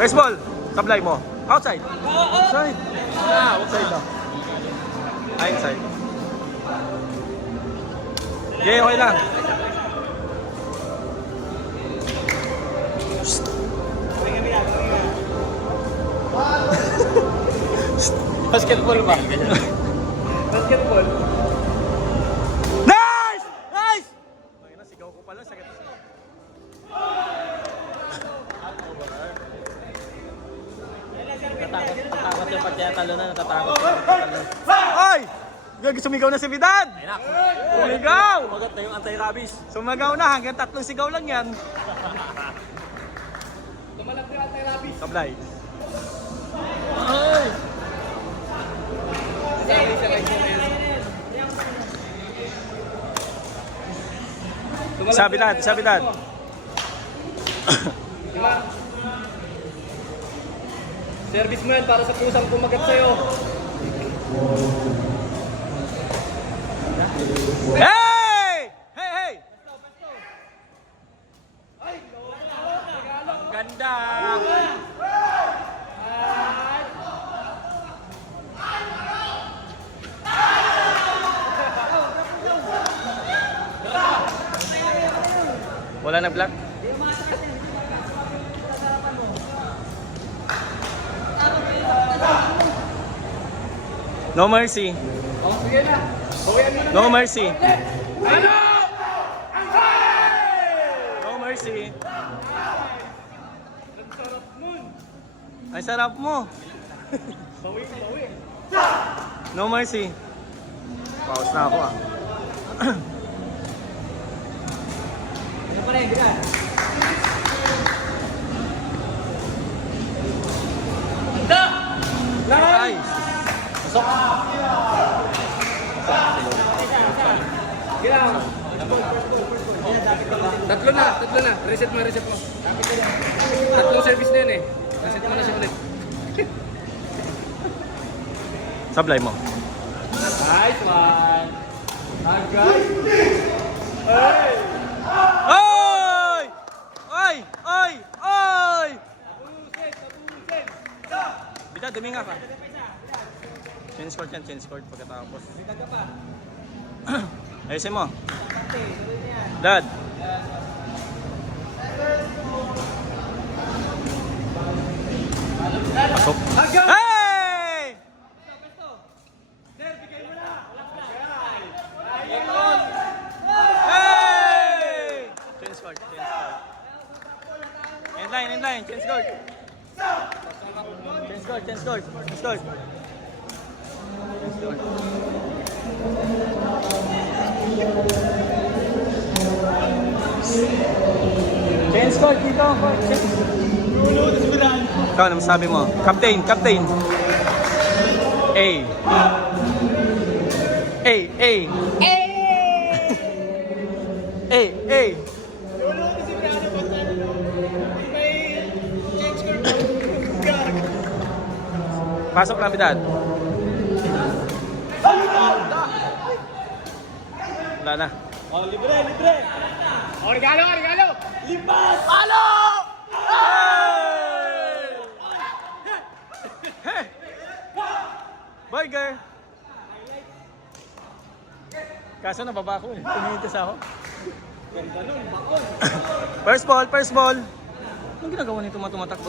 First ball. Sablay mo. Outside. Outside. Outside daw. Inside. Okay, okay lang. Basketball ba? Basketball. Nice! Nice! Ay, sigaw ko pala. Sakit. Natatakot yung pagkakalo na. Natatakot. Ay! Sumigaw na si Vidal! Sumigaw! Magat na yung anti-rabies. Sumigaw na. Hanggang 3 sigaw lang yan. Tumalab yung anti-rabies. Sablay. Ay! Sabitan, sabitan. Diba? Service mo yan para sa pusang kumagat sa'yo. Hey! Hey, hey! Ang ganda! Wala na black. No mercy. Oh, sige na. Bawian mo na. No mercy. Ano? No mercy. Ang sarap nun. Ay sarap mo. Bawi, bawi. No mercy. Pause na ako ah. Ano pa rin, bilan? Nice. Pasok. Bilang. Tatlo na. Reset mo. Tatlong service na yun eh. Reset mo na siya ulit. Sablay mo. Nice one. Agad. Hey! Oy! Oy! Oy! Oy! Tabusin. Bida, duminga ka. Change court yan, change court pagkatapos. Ayusin mo. Dad. Pasok. Hey! Hey! Change court, change court. End line, change court. Change court. Change court. Change court dito. Ikaw, ano masabi mo? Captain. A. Pasok na, Bidad. Wala na. Oh, libre. Oh, regalo. Lipas! Palo! Hey! Burger! Kaso nababa ko eh. Tumihintis ako. Ganda nun, bakon. First ball. Anong ginagawa nito tumatakbo?